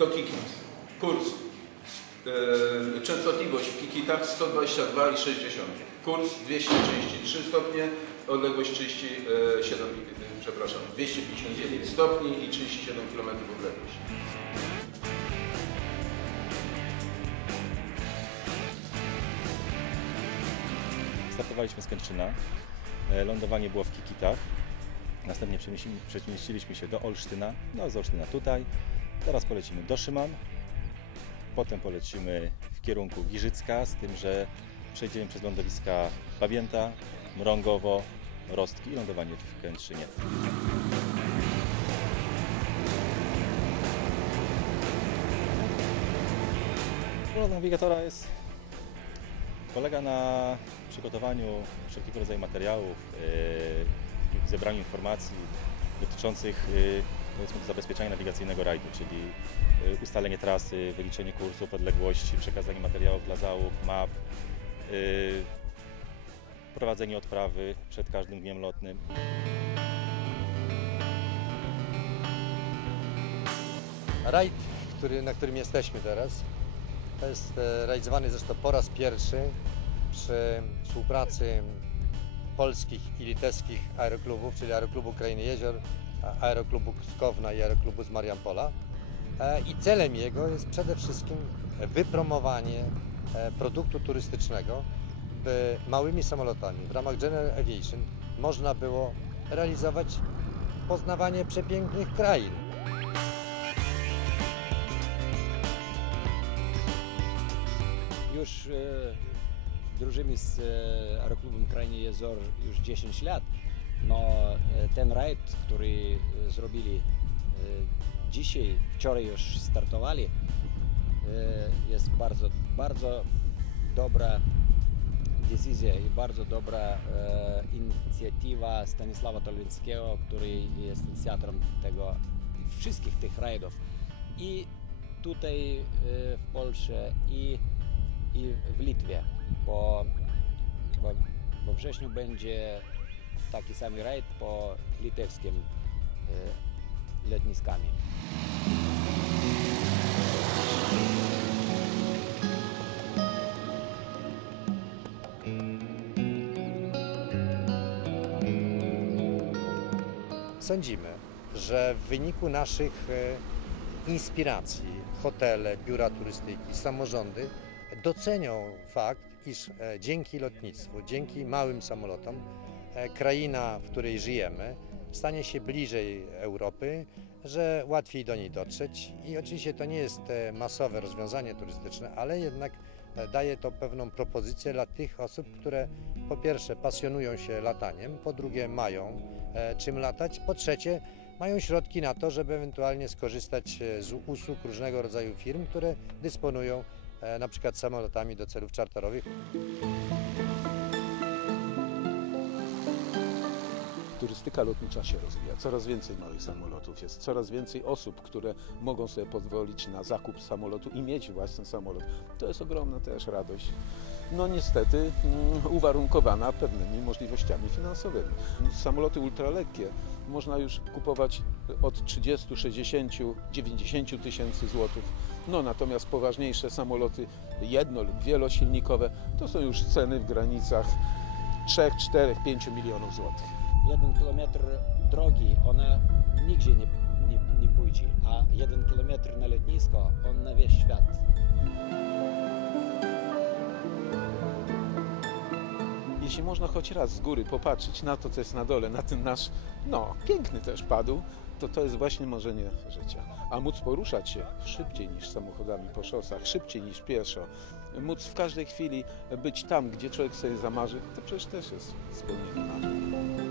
do Kikit. Kurs, e, częstotliwość w Kikitach 122,6. Kurs 233 stopnie, odległość 37, e, przepraszam, 259 stopni i 37 km odległość. Startowaliśmy z Kęczyna. E, Lądowanie było w Kikitach. Następnie przemieścili- przemieściliśmy się do Olsztyna. No z Olsztyna tutaj. Teraz polecimy do Szyman. Potem polecimy w kierunku Giżycka, z tym, że przejdziemy przez lądowiska Babięta, Mrągowo, Rostki i lądowanie w Kętrzynie. Rola nawigatora jest polega na przygotowaniu wszelkiego rodzaju materiałów, yy, zebraniu informacji dotyczących yy, powiedzmy, zabezpieczenia nawigacyjnego rajdu, czyli yy, ustalenie trasy, wyliczenie kursów, odległości, przekazanie materiałów dla załóg, map, yy, prowadzenie odprawy przed każdym dniem lotnym. Rajd, który, na którym jesteśmy teraz, to jest e, realizowany zresztą po raz pierwszy przy współpracy polskich i litewskich aeroklubów, czyli Aeroklubu Krainy Jezior, Aeroklubu Skowna i Aeroklubu z Mariampola. E, I celem jego jest przede wszystkim wypromowanie e, produktu turystycznego, by małymi samolotami w ramach General Aviation można było realizować poznawanie przepięknych krain. Już e, drużymy z e, Aeroklubem Krajnie Jezor już 10 lat, no e, ten rajd, który e, zrobili e, dzisiaj, wczoraj już startowali, jest bardzo, bardzo dobra decyzja i bardzo dobra inicjatywa Stanisława Tolwińskiego, który jest inicjatorem tego, wszystkich tych rajdów. I tutaj w Polsce i i w Litwie, bo, bo we wrześniu będzie taki sam rajd po litewskim e, lotniskami. Sądzimy, że w wyniku naszych e, inspiracji hotele, biura turystyki, samorządy docenią fakt, iż e, dzięki lotnictwu, dzięki małym samolotom, kraina, w której żyjemy, stanie się bliżej Europy, że łatwiej do niej dotrzeć. I oczywiście to nie jest e, masowe rozwiązanie turystyczne, ale jednak e, daje to pewną propozycję dla tych osób, które po pierwsze pasjonują się lataniem, po drugie mają e, czym latać, po trzecie mają środki na to, żeby ewentualnie skorzystać e, z usług różnego rodzaju firm, które dysponują e, na przykład samolotami do celów czarterowych. Turystyka lotnicza się rozwija. Coraz więcej małych samolotów jest, coraz więcej osób, które mogą sobie pozwolić na zakup samolotu i mieć własny samolot. To jest ogromna też radość. No niestety mm, uwarunkowana pewnymi możliwościami finansowymi. Samoloty ultralekkie można już kupować od 30, 60, 90 tysięcy złotych. No natomiast poważniejsze samoloty jedno lub wielosilnikowe to są już ceny w granicach 3, 4, 5 milionów złotych. Jeden kilometr drogi, ona nigdzie nie, nie, nie pójdzie, a jeden kilometr na lotnisko, on na wieś świat. Jeśli można choć raz z góry popatrzeć na to, co jest na dole, na ten nasz, no, piękny też padł, to to jest właśnie marzenie życia. A móc poruszać się szybciej niż samochodami po szosach, szybciej niż pieszo, móc w każdej chwili być tam, gdzie człowiek sobie zamarzy, to przecież też jest spełnienie marzeń.